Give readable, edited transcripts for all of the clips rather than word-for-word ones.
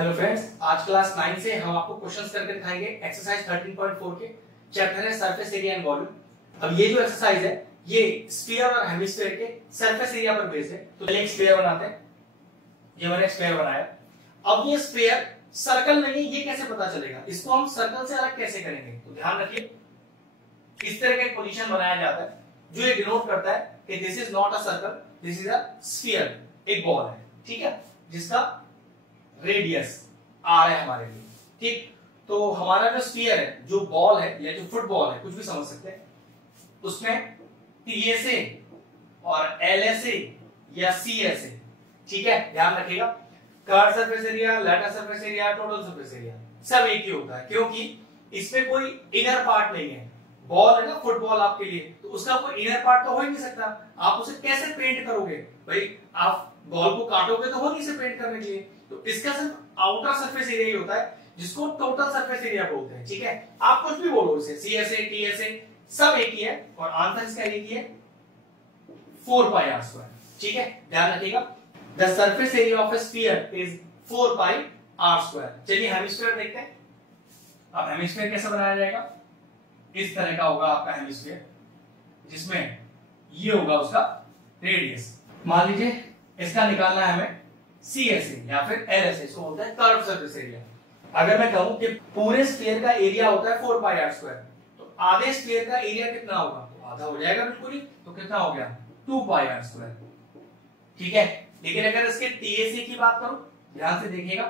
Hello friends, आज class 9 से हम आपको क्वेश्चंस करके दिखाएंगे। एक्सरसाइज 13.4 के चैप्टर है सरफेस एरिया एंड वॉल्यूम। अब ये जो एक्सरसाइज है ये स्फीयर और हेमिस्फीयर के सरफेस एरिया पर बेस्ड है। तो चलिए एक स्फीयर बनाते हैं। ये मैंने स्फीयर बनाया। अब ये स्फीयर सर्कल नहीं, ये कैसे पता चलेगा? इसको हम सर्कल से अलग कैसे करेंगे? तो ध्यान रखिए, इस तरह का एक पोजीशन बनाया जाता है जो ये डिनोट करता है कि this is not a circle, this is a sphere. एक बॉल है, ठीक है, जिसका रेडियस आर है हमारे लिए, ठीक। तो हमारा जो स्फीयर है, जो बॉल है या जो फुटबॉल है, कुछ भी समझ सकते हैं, उसमें टीएसए और एलएसए या सीएसए, ठीक है, ध्यान रखिएगा। Curve surface area, lateral surface area, total surface area सब एक ही होता है, क्योंकि इसमें कोई इनर पार्ट नहीं है। बॉल है ना, फुटबॉल आपके लिए, तो उसका कोई इनर पार्ट तो हो ही नहीं सकता। आप उसे कैसे पेंट करोगे भाई? आप बॉल को काटोगे तो हो नहीं इसे पेंट करने के लिए। तो इसका सिर्फ आउटर सरफेस एरिया ही होता है, जिसको टोटल सरफेस एरिया बोलते हैं, ठीक है। आप कुछ भी बोलो इसे, सीएसए, टीएसए सब एक ही है, और आंसर इसका एक ही है 4 पाई आर स्क्वायर, ठीक है, ध्यान रखिएगा। The surface area of a sphere is 4 pi are square. चलिए हेमिस्फीयर देखते हैं। अब हेमिस्फीयर कैसे बनाया जाएगा? इस तरह का होगा आपका हेमिस्फीयर, जिसमें ये होगा उसका रेडियस। मान लीजिए इसका निकालना है हमें सीएसए या फिर एलएसए, इसको बोलते हैं कर्व सरफेस एरिया। अगर मैं कहूं कि पूरे स्फीयर का एरिया होता है 4 पाई आर स्क्वायर, तो आधे स्फीयर का एरिया कितना होगा? तो आधा हो जाएगा बिल्कुल ही, तो कितना हो गया? 2 पाई आर स्क्वायर, ठीक है। लेकिन अगर इसके टीएसए की बात करूं, ध्यान से देखिएगा,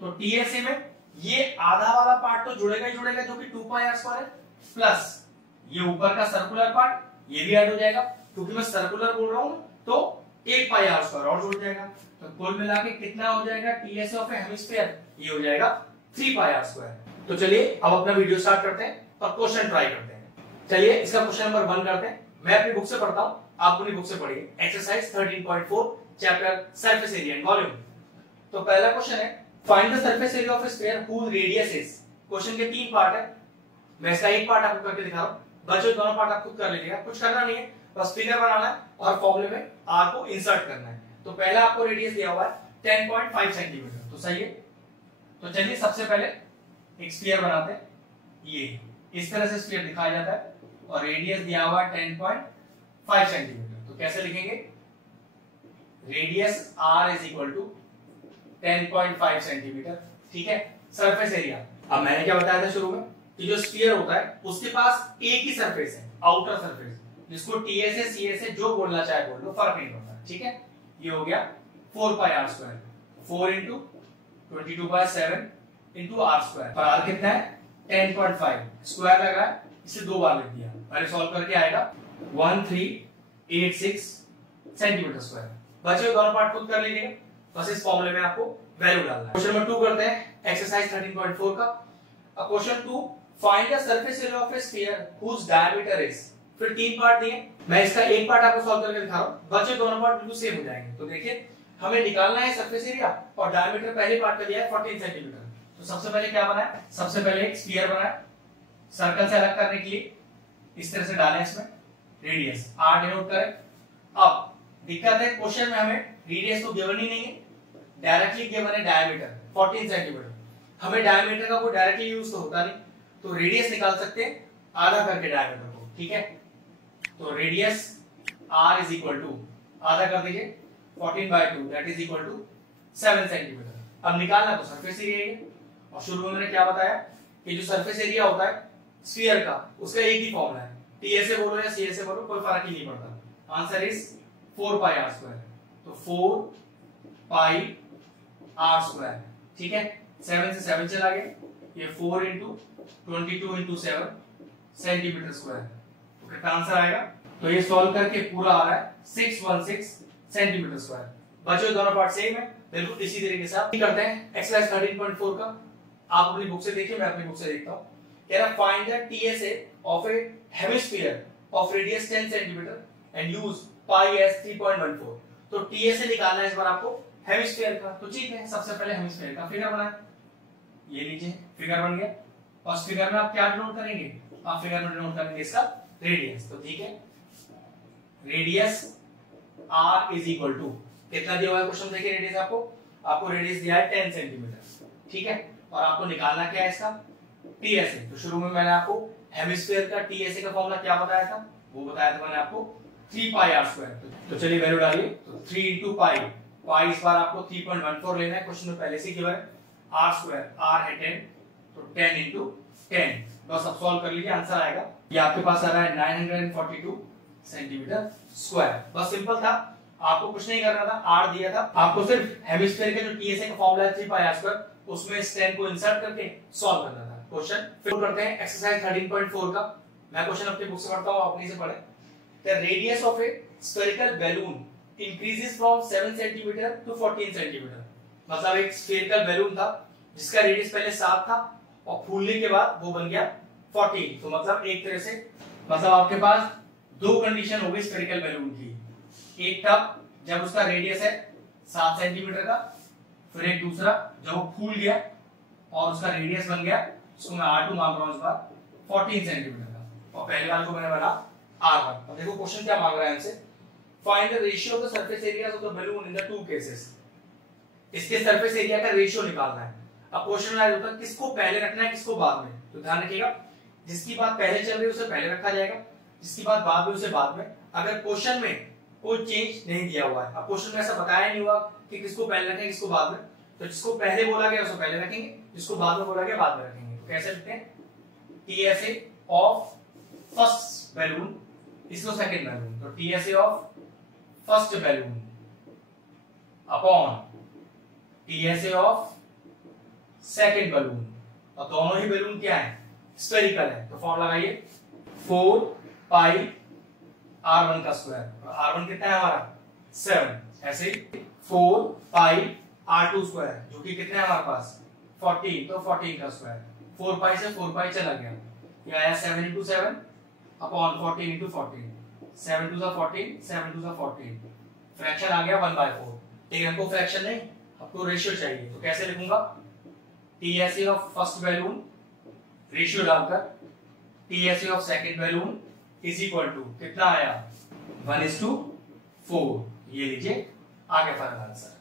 तो टीएसए में ये आधा वाला पार्ट तो जुड़ेगा ही जुड़ेगा, जो कि 2 पाई आर स्क्वायर है, प्लस ये ऊपर का सर्कुलर पार्ट ये भी ऐड हो जाएगा, क्योंकि मैं सर्कुलर बोल रहा हूं, तो 1 पाई आर स्क्वायर और जुड़ जाएगा। तो कुल मिला के कितना हो जाएगा टीएसए ऑफ ए हेमिस्फीयर? ये हो जाएगा 3 पाई आर स्क्वायर। तो चलिए अब अपना वीडियो स्टार्ट करते हैं और क्वेश्चन ट्राई करते हैं। चलिए इसका क्वेश्चन नंबर 1 करते हैं। मैं अपनी बुक से पढ़ता हूं, आप अपनी बुक से पढ़िए। Exercise 13.4 chapter surface area and volume. तो पहला क्वेश्चन है, find the surface area of a sphere whose radius is. Question के 3 पार्ट है, मैं इसका एक पार्ट आपको करके दिखा रहा हूं, बच्चों दोनों पार्ट आप खुद कर लीजिएगा, कुछ करना नहीं है, बस फिगर बनाना है और फॉर्मूले में आर को इंसर्ट करना है। तो पहला आपको रेडियस दिया हुआ है 10.5 सेंटीमीटर, तो सही है। तो चलिए सबसे पहले एक स्फीयर बनाते हैं। ये इस तरह से स्फीयर दिखाया जाता है और रेडियस दिया हुआ है 10.5 सेंटीमीटर। तो कैसे लिखेंगे? Radius R is equal to 10.5 centimetre, ठीक है। सरफेस एरिया, अब मैंने क्या बताया था शुरू में कि जो स्फीयर होता है उसके पास एक ही सरफेस है, आउटर सरफेस, जिसको टीएसए सीएसए जो बोलना चाहे बोल लो, फर्क नहीं पड़ता, ठीक है। ये हो गया 4 pi are square, 4 into 22/7 into r square. पर आर कितना है? 10.5, स्क्वायर लगा है, इसे 2 बार लिख दिया, पहले सॉल्व करके आएगा 1386 सेंटीमीटर स्क्वायर। बचे हुए दोनों पार्ट खुद कर लीजिएगा, बस इस फॉर्मूले में आपको वैल्यू डालना है। क्वेश्चन नंबर 2 करते हैं, एक्सरसाइज 13.4 का। अब question 2, find the surface area of a sphere whose diameter is. फिर 3 पार्ट दिए, मैं इसका एक पार्ट आपको सॉल्व करके दिखा रहा हूं, बचे दोनों पार्ट बिल्कुल सेम हो जाएंगे। तो देखिए हमें निकालना है सरफेस एरिया, और डायमीटर पहले पार्ट का दिया है 14 सेंटीमीटर। तो सबसे पहले क्या बनाया? सबसे पहले एक स्फीयर बनाया, सर्कल से अलग करने के लिए इस तरह से डालें, इसमें रेडियस आर डिनोट करें। अब दिक्कत है, क्वेश्चन में हमें रेडियस तो गिवन ही नहीं है, डायरेक्टली गिवन है डायमीटर 14 सेंटीमीटर। हमें डायमीटर का कोई डायरेक्टली यूज तो होता नहीं, तो रेडियस निकाल सकते हैं आधा करके डायमीटर को, ठीक है। तो radius r is equal to आधा कर दीजिए 14/2, that is equal to 7 centimetre. अब निकालना तो सरफेस एरिया है, और शुरू में मैंने क्या बताया कि जो सरफेस एरिया होता है स्फीयर का, उसका एक ही फॉर्मूला है, टीएसए बोलो या सीएसए बोलो, कोई फर्क ही नहीं पड़ता। Answer is 4 pi are square. तो 4 पाई आर स्क्वायर, ठीक है। 7 से 7 चला गया, ये 4 इंटू 22 इंटू 7 सेंटीमीटर स्क्वायर। तो कितना आंसर आएगा? तो ये सॉल्व करके पूरा आ रहा है 616 सेंटीमीटर स्क्वायर। बचे दोनों पार्ट सेम है, बिल्कुल इसी तरीके से आप करते हैं। एक्सरसाइज 13.4 का आप अपनी बुक से देखिए, मैं अपनी बुक से देखता हूं। कह रहा find the TSA of A hemisphere of radius 10 centimetre and use pi S 3.14। तो टीएसए निकालना है इस बार आपको हेमिस्फीयर का। तो ठीक है, सबसे पहले हेमिस्फीयर का फिगर बनाए, ये लीजिए फिगर बन गया, और इस फिगर में आप क्या डिनोट करेंगे? आप फिगर में डिनोट करेंगे इसका रेडियस। तो ठीक है, radius r is equal to कितना दिया हुआ है क्वेश्चन, देखिए रेडियस आपको आपको रेडियस दिया है 10 सेंटीमीटर, ठीक है, और आपको निकालना क्या है इसका टीएसए। तो शुरू में मैंने आपको हेमिस्फीयर का टीएसए का फॉर्मूला क्या बताया था, वो बताया था मैंने आपको 3 पाई आर स्क्वायर। तो चलिए वैल्यू डालिए, तो 3 इंटू पाई, पाई इस बार आपको 3.14 लेना है, क्वेश्चन में पहले से गिवन है, आर स्क्वायर, आर है 10, तो 10 इंटू 10, बस अब सॉल्व कर लीजिए, आंसर आएगा। ये आपके पास आ रहा है 942 सेंटीमीटर स्क्वायर। बस सिंपल था, आपको कुछ नहीं करना था, आर दिया था, आपको सिर्फ हेमिस्फीयर के जो टीएसए का फॉर्मूला है 3 पाई आर स्क्वायर, उसमें इस 10 को इंसर्ट करके सॉल्व करना था। क्वेश्चन फिर करते हैं एक्सरसाइज 13.4 का। मैं क्वेश्चन अपनी बुक से पढ़ता हूं, अपनी से पढ़े। The radius of a spherical balloon increases from 7 centimetre to 14 centimetre. मतलब एक स्फेरिकल बैलून था जिसका रेडियस पहले 7 था और फूलने के बाद वो बन गया 14। तो मतलब एक तरह से मतलब आपके पास दो कंडीशन हो गई स्फेरिकल बैलून की। एक तब जब उसका रेडियस है 7 सेंटीमीटर का, फिर एक दूसरा जब वो फूल गया और उसका रेडियस बन गया, उसको मैं R2 मांग रहा हूं इस बार 14 सेंटीमीटर का, और पहले वाले को मैंने बना R1। अब देखो क्वेश्चन क्या मांग रहा है हमसे, find the ratio of the surface areas of the balloon in the two cases. इसके सरफेस एरिया का रेशियो निकालना है। अब क्वेश्चन में होता है किसको पहले रखना है किसको बाद में, तो ध्यान रखिएगा जिसकी बात पहले चल रही है उसे पहले रखा जाएगा, जिसकी बात बाद में उसे बाद में। अगर क्वेश्चन में कोई चेंज नहीं दिया हुआ है, अब क्वेश्चन में ऐसा बताया नहीं हुआ कि किसको पहले रखें किसको बाद में, तो जिसको पहले बोला गया उसको पहले रखेंगे, जिसको बाद में बोला गया बाद में रखेंगे। तो कैसे लिखते हैं, टीएसए ऑफ फर्स्ट बैलून, इसको सेकंड बैलून, तो TSA of first balloon upon TSA of second balloon, और दोनों ही बैलून क्या है स्फेरिकल है, तो फॉर्मूला लगाइए 4 पाई R1 का स्क्वायर, R1 कितना है हमारा 7, ऐसे ही 4 पाई R2 स्क्वायर जो कि कितना है हमारे पास 14, तो 14 का स्क्वायर, 4 पाई से 4 पाई चला गया, ये आया 7 into 7 अपॉन 14 into 14, 7 2 14, 7 2 14, फ्रैक्शन आ गया 1/4। लेकिन हमको फ्रैक्शन नहीं, आपको रेशियो चाहिए, तो कैसे लिखूंगा, TSA of first balloon ratio डालकर TSA of second balloon is equal to कितना आया 1:4, ये लीजिए आगे final answer.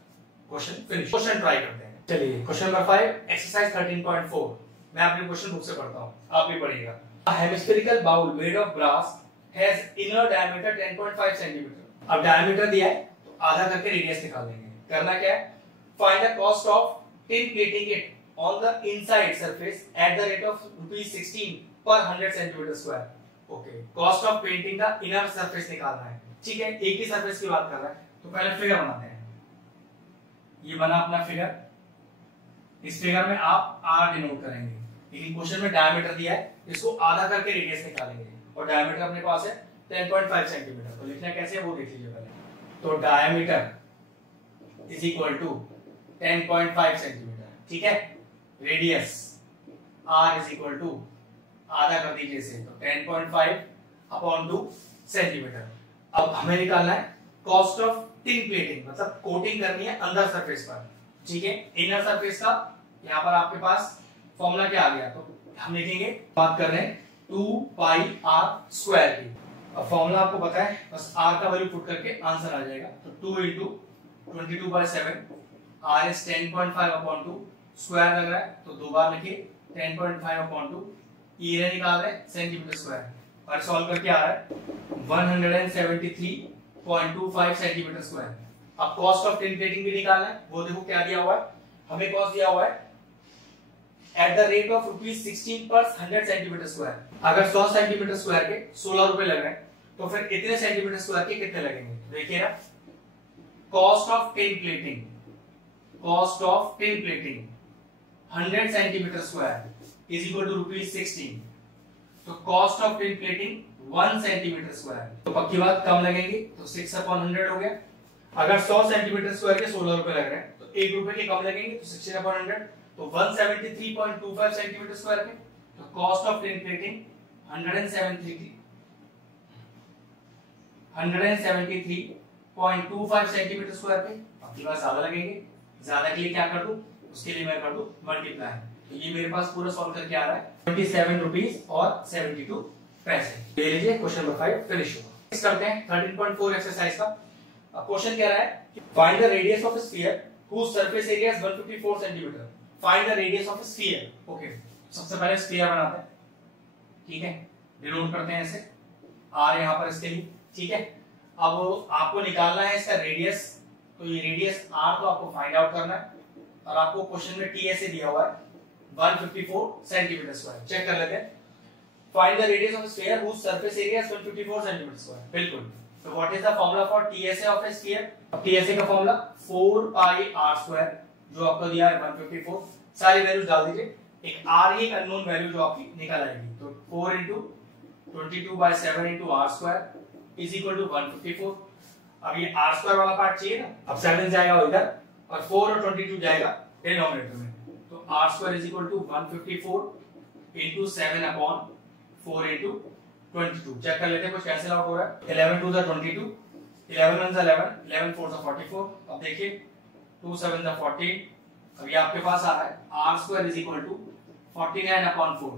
Question finish. Question try करते हैं। चलिए क्वेश्चन नंबर 5 एक्सरसाइज 13.4। मैं अपनी क्वेश्चन बुक से पढ़ता हूं, आप भी पढ़िएगा। A hemispherical bowl made of brass has inner diameter 10.5 centimetre. अब डायमीटर दिया है तो आधा करके रेडियस निकाल लेंगे। करना क्या है, find the cost of tin plating it on the inside surface at the rate of ₹16 per 100 centimeter square। Okay, cost of painting का इनर सरफेस निकालना है, ठीक है, एक ही सरफेस की बात कर रहा है। तो पहले फिगर बनाते हैं, ये बना अपना फिगर, इस फिगर में आप R डिनोट करेंगे, लेकिन क्वेश्चन में डायमीटर दिया है, इसको आधा करके रेडियस निकालेंगे, और डायमीटर अपने पास है 10.5 सेंटीमीटर। तो लिखना कैसे है वो देख लीजिए पहले। तो diameter is equal to 10.5 centimetre, ठीक है, radius R is equal to आधा कर दीजिए इसे, तो 10.5 अपॉन 2 सेंटीमीटर। अब हमें निकालना है कॉस्ट ऑफ टिन प्लेटिंग, मतलब कोटिंग करनी है अंदर सरफेस पर, ठीक है। इनर सरफेस का यहाँ पर आपके पास फॉर्मूला क्या आ गया, तो हम लिखेंगे, बात कर रहे हैं 2 पाई R स्क्वायर की। अब फॉर्मूला आपको पता है, बस R का वैल्यू पुट करके आंसर आ जाएगा। तो 2 into 22/7, R is 10.5 upon 2, square लग रहा है तो दो बार लिखिए 10.5 अपॉन 2, ये निकाल रहे हैं सेंटीमीटर स्क्वायर, और सॉल्व करके आ रहा है 173.25 सेंटीमीटर स्क्वायर। अब कॉस्ट ऑफ टिन प्लेटिंग भी निकालना है, वो देखो क्या दिया हुआ है, हमें कॉस्ट दिया हुआ है एट द रेट ऑफ ₹16 पर 100 सेंटीमीटर स्क्वायर। अगर 100 सेंटीमीटर स्क्वायर के 16 रुपए लग रहे हैं, तो फिर इतने सेंटीमीटर स्क्वायर के कितने लगेंगे, देखिए ना, cost of tin plating, cost of tin plating 100 centimetre square is equal to ₹16। तो cost of tin plating 1 centimetre square, तो पक्की बात कम लगेंगे, तो 6/100 हो गया। अगर 100 सेंटीमीटर स्क्वायर के 16 रुपए लग रहे हैं, तो 1 रुपए के कम लगेंगे, तो 16/100, तो 173.25 सेंटीमीटर स्क्वायर के। तो cost of tin plating 173.25 centimetre square के। पक्की बात ज्यादा लगेंगे, ज्यादा के लिए क्या कर दूं, उसके लिए मैं कर दूं मल्टीप्लाई। तो ये मेरे पास पूरा सॉल्व करके आ रहा है 27 रुपीस और 72 पैसे। ले लीजिए, क्वेश्चन नंबर 5 फिनिश हुआ। नेक्स्ट करते हैं 13.4 एक्सरसाइज का। अब क्वेश्चन कह रहा है find the radius of a sphere whose surface area is 154 cm. Find the radius of a sphere. Okay, सबसे पहले स्फीयर बनाते हैं, ठीक है, डिनोट करते हैं ऐसे r यहाँ पर इसके लिए, ठीक है। अब आपको निकालना है इसका रेडियस, तो ये रेडियस r को आपको फाइंड आउट करना है और आपको क्वेश्चन में टीएसए दिया हुआ है 154 सेंटीमीटर स्क्वायर। चेक कर लेते हैं, find the radius of sphere whose surface area is 154 centimetre square. बिल्कुल, तो what is the formula for TSA of a sphere? TSA का फार्मूला 4 पाई r स्क्वायर, जो आपको दिया है 154, सारी वैल्यूज डाल दीजिए, एक r ही एक अननोन वैल्यू जो आपकी निकल आएगी, तो 4 into 22/7 into r square is equal to 154। अब ये r स्क्वायर वाला पार्ट चाहिए ना, अब 7 जाएगा इधर और 4 और 22 जाएगा डिनोमिनेटर में, तो r square is equal to 154 into 7/4 into 22। Check कर लेते हैं कुछ कैंसिल आउट हो रहा है, 11 2 * 22, 11 1 * 11, 11 4 * 44। अब देखिए 2 7 * 14, अब ये आपके पास आ रहा है r square is equal to 49/4,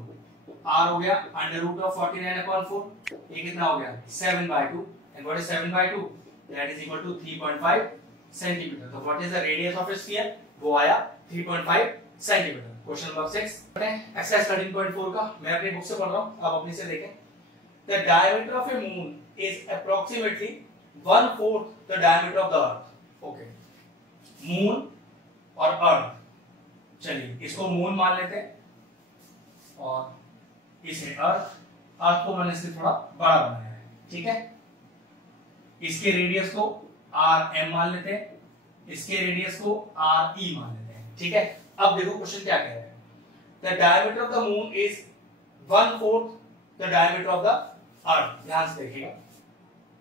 r हो गया √49/4, ये कितना हो गया 7/2, and what is 7/2? that is equal to 3.5 centimetre. तो what is the radius of a sphere? वो आया 3.5 सेंटीमीटर। क्वेश्चन नंबर 6 एक्सरसाइज 13.4 का, मैं अपनी बुक से पढ़ रहा हूं, आप अपनी से देखें। The diameter of A moon is approximately 1/4 the diameter of the earth. Okay, moon और अर्थ, चलिए इसको मून मान लेते हैं और इसे अर्थ को मैंने इससे थोड़ा बड़ा बनाया है, ठीक है। इसके रेडियस को आर एम मान लेते हैं, इसके रेडियस को आर ई मान लेते हैं, ठीक है। अब देखो क्वेश्चन क्या कह रहा है, the diameter of the moon is 1/4 the diameter of the अर्थ। ध्यान से देखिएगा,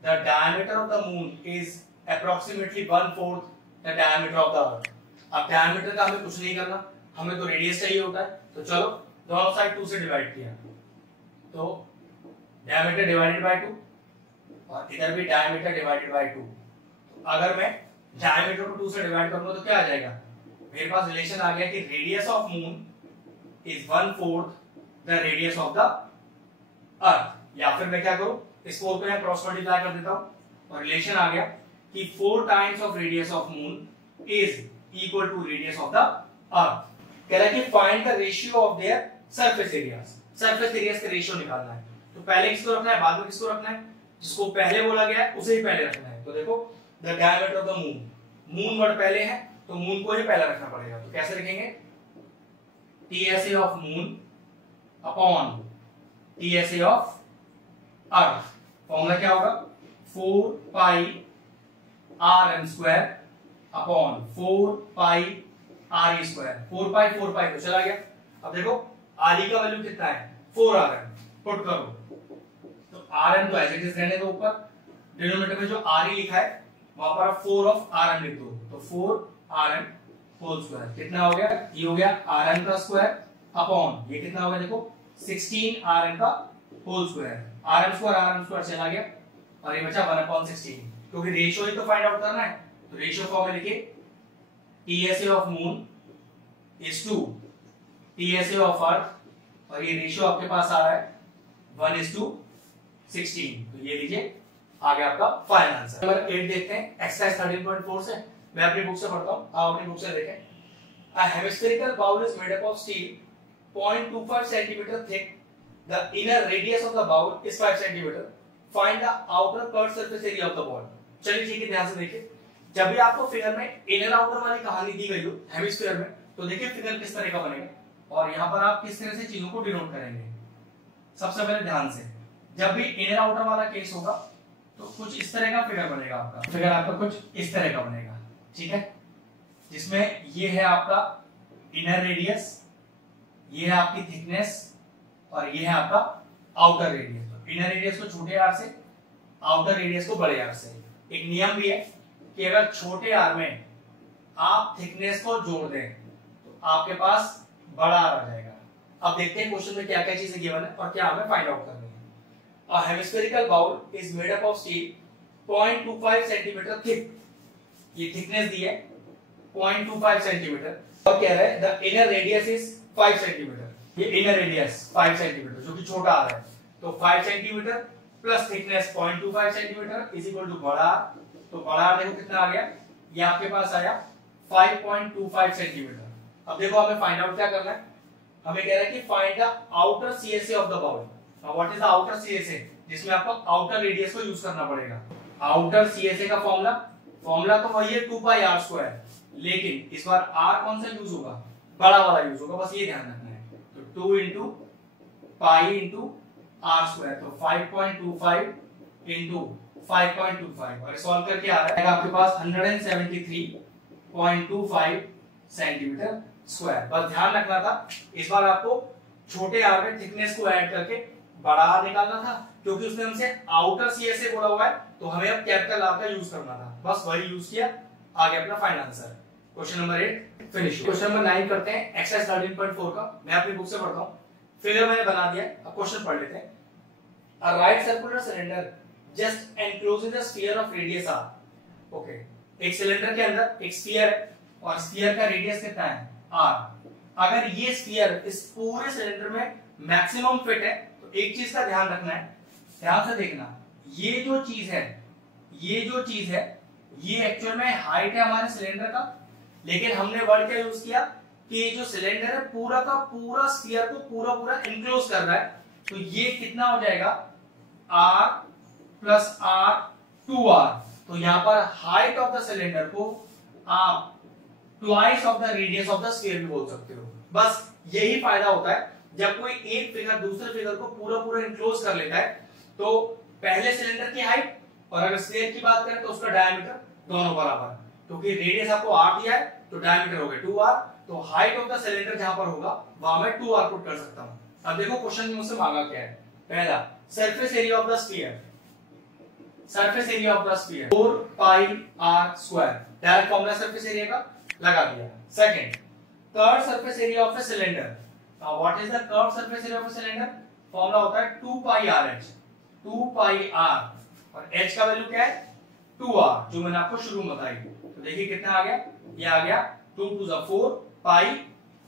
the diameter of the moon is approximately 1/4 the diameter of the अर्थ। अब डायमीटर का हमें कुछ नहीं करना, हमें तो रेडियस चाहिए होता है, तो चलो दोनों साइड 2 से डिवाइड किया, तो डायमीटर डिवाइडेड बाय 2 और इधर भी डायमीटर डिवाइडेड बाय 2। तो अगर मैं डायमीटर को 2 से डिवाइड करूंगा तो क्या आ जाएगा, मेरे पास रिलेशन आ गया कि radius of moon is 1/4 the radius of the अर्थ। या फिर मैं क्या करूं, इस 4 को यहां क्रॉस मल्टीप्लाई कर देता हूं और रिलेशन आ गया कि 4 times of radius of moon is equal to radius of the earth. कह रहा है कि find the ratio of their surface areas. Surface areas का रेशियो निकालना है, तो पहले किसको रखना है, बाद में किसको रखना है? जिसको पहले बोला गया है उसे ही पहले रखना है। तो देखो the diameter of the moon, moon word पहले है तो मून को ही पहले रखना पड़ेगा, तो कैसे रखेंगे, TSA of moon upon TSA of earth. Formula क्या होगा, 4 pi are m square upon 4 pi R E square. 4 पाई तो चला गया। अब देखो आर ई का वैल्यू कितना है, 4 आर एम, पुट करो, तो आर एम तो एज इट इज रहने दो, ऊपर डिनोमिनेटर में जो आर ई लिखा है वहां पर आप 4 ऑफ आर एम लिख दो, तो 4 आर एम होल स्क्वायर कितना हो गया, ये हो गया आर एम का स्क्वायर अपॉन ये कितना होगा, देखो 16 आर एम का whole square. R m square चला गया और ये बचा 1/16, क्योंकि रेशियो ही तो फाइंड आउट करना है, तो रेशियो फॉर्म में लिखिए TSA of moon is to TSA of earth, और ये रेशियो आपके पास आ रहा है 1:16, तो ये लीजिए आ गया आपका फाइनल आंसर। नंबर 8 देखते हैं एक्सरसाइज 13.4 से, मैं अपनी बुक से पढ़ता हूं, आप अपनी बुक से देखें। A hemispherical bowl is made up of steel 0.25 centimetre thick, the inner radius of the bowl is 5 centimetre, find the outer curve surface area of the ball. चलिए ठीक है, ध्यान से देखिए, जब भी आपको फिगर में इनर आउटर वाली कहानी दी गई हो हेमिस्फीयर में, तो देखिए फिगर किस तरह का बनेगा और यहाँ पर आप किस तरह से चीजों को डिनोट करेंगे। सबसे पहले ध्यान से, जब भी इनर आउटर वाला केस होगा तो कुछ इस तरह का फिगर बनेगा आपका, फिगर आपका कुछ इस तरह का बनेगा, ठीक है, जिसमें ये है आपका इनर रेडियस, ये है आपकी थिकनेस और ये है आपका आउटर रेडियस। तो इनर रेडियस को छोटे आर से, आउटर रेडियस को बड़े आर से। एक नियम भी है कि अगर छोटे आर में आप थिकनेस को जोड़ दें तो आपके पास बड़ा आर आ जाएगा। अब देखते हैं क्वेश्चन में क्या क्या चीजें गिवन है और क्या हमें फाइंड आउट करनी है। A hemispherical bowl is made up of steel 0.25 centimetre thick, ये थिकनेस दी है 0.25 सेंटीमीटर, और कह रहा है the inner radius is 5 centimetre, ये इनर रेडियस 5 सेंटीमीटर जो कि छोटा आ रहा है, तो 5 centimetre plus thickness 0.25 centimetre is equal to बड़ा, तो बड़ा देखो कितना आ गया, ये आपके पास आया 5.25 सेंटीमीटर। अब देखो हमें फाइंड आउट क्या करना है, हमें कह रहा है कि find the outer CSA of the bowl. Now what is the outer CSA, जिसमें आपको आउटर रेडियस को यूज करना पड़ेगा। आउटर सीएसए का फॉर्मूला तो वही है 2 पाई r स्क्वायर, लेकिन इस बार r कौन सा यूज होगा, बड़ा वाला यूज होगा, बस ये ध्यान रखना है। तो 2 into pi into r square, तो 5.25 इंटू 5.25 और सॉल्व करके आ रहा है आपके पास 173.25 सेंटीमीटर स्क्वायर। बस ध्यान रखना था इस बार आपको छोटे r में थिकनेस को ऐड करके बड़ा r निकालना था, क्योंकि उसने हमसे आउटर सीएसए बोला हुआ है, तो हमें अब कैपिटल R का यूज करना था, बस वही यूज किया, आ गया अपना final answer. Question number 8 finish. Question number 9 करते हैं एक्सरसाइज 13.4 का। मैं अपनी बुक से पढ़ता हूं, फिगर मैंने बना दिया, अब क्वेश्चन पढ़ लेते हैं। A right circular cylinder just enclosing the sphere of radius r। Okay, एक सिलेंडर के अंदर एक स्फीयर है और स्फीयर का रेडियस कितना है r। अगर ये स्फीयर इस पूरे सिलेंडर में मैक्सिमम फिट है, तो एक चीज का ध्यान रखना है, ध्यान से देखना, ये जो चीज है ये एक्चुअल में हाइट है हमारे सिलेंडर का, लेकिन हमने वर्ड क्या यूज किया कि ये जो सिलेंडर है पूरा का पूरा स्फीयर को पूरा एनक्लोज कर रहा है, तो ये कितना हो जाएगा r प्लस r 2r। तो यहां पर हाइट ऑफ द सिलेंडर को आप twice of the radius of the sphere भी बोल सकते हो। बस यही फायदा होता है जब कोई एक फिगर दूसरे फिगर को पूरा एनक्लोज कर लेता है। तो पहले सिलेंडर की हाइट और अगर स्फीयर की बात करें तो उसका डायमीटर दोनों बराबर, क्योंकि रेडियस आपको r दिया है तो डायमीटर हो गया 2r, तो हाइट ऑफ द सिलेंडर जहां पर होगा वहां मैं 2r पुट कर सकता हूं। अब देखो क्वेश्चन में मुझसे मांगा क्या है। पहला, surface area of the sphere, surface area of the sphere 4 pi r square, direct formula surface area का लगा दिया। Second, curve surface area of a cylinder. Now what is the curve surface area of a cylinder, formula होता है 2 पाई rh, 2 पाई r और h का value क्या है 2r, जो मैंने आपको शुरू में बताई। तो देखिए कितना आ गया, ये आ गया 2 to the 4 pi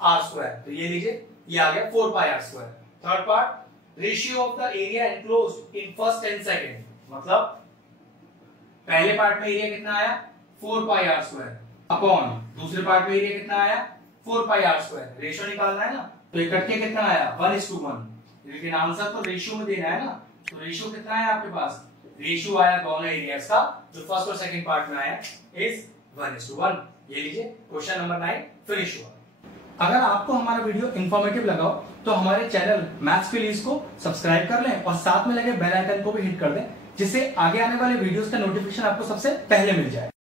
r square, तो ये लीजिए ये आ गया 4 pi r square. Third part, ratio of the area enclosed in first 10 second, मतलब पहले पार्ट में एरिया कितना आया 4 पाई r स्क्वायर अपॉन दूसरे पार्ट में एरिया कितना आया 4 पाई r स्क्वायर। रेशियो निकालना है ना, तो इकट्ठे कितना आया 1:1, लेकिन आंसर तो रेशियो में देना है ना, तो रेशियो कितना है आपके पास, रेशियो आया दोनों एरियाज का, जो फर्स्ट और सेकंड पार्ट में आया इज 1:1। ये लीजिए क्वेश्चन नंबर 9 फिनिश हुआ। अगर आपको हमारा वीडियो इंफॉर्मेटिव लगा हो तो हमारे चैनल मैथ्स प्लीज को सब्सक्राइब कर लें और साथ में लगे बेल आइकन को भी हिट कर दें, जिससे आगे आने वाले वीडियोस का नोटिफिकेशन आपको सबसे पहले मिल जाए।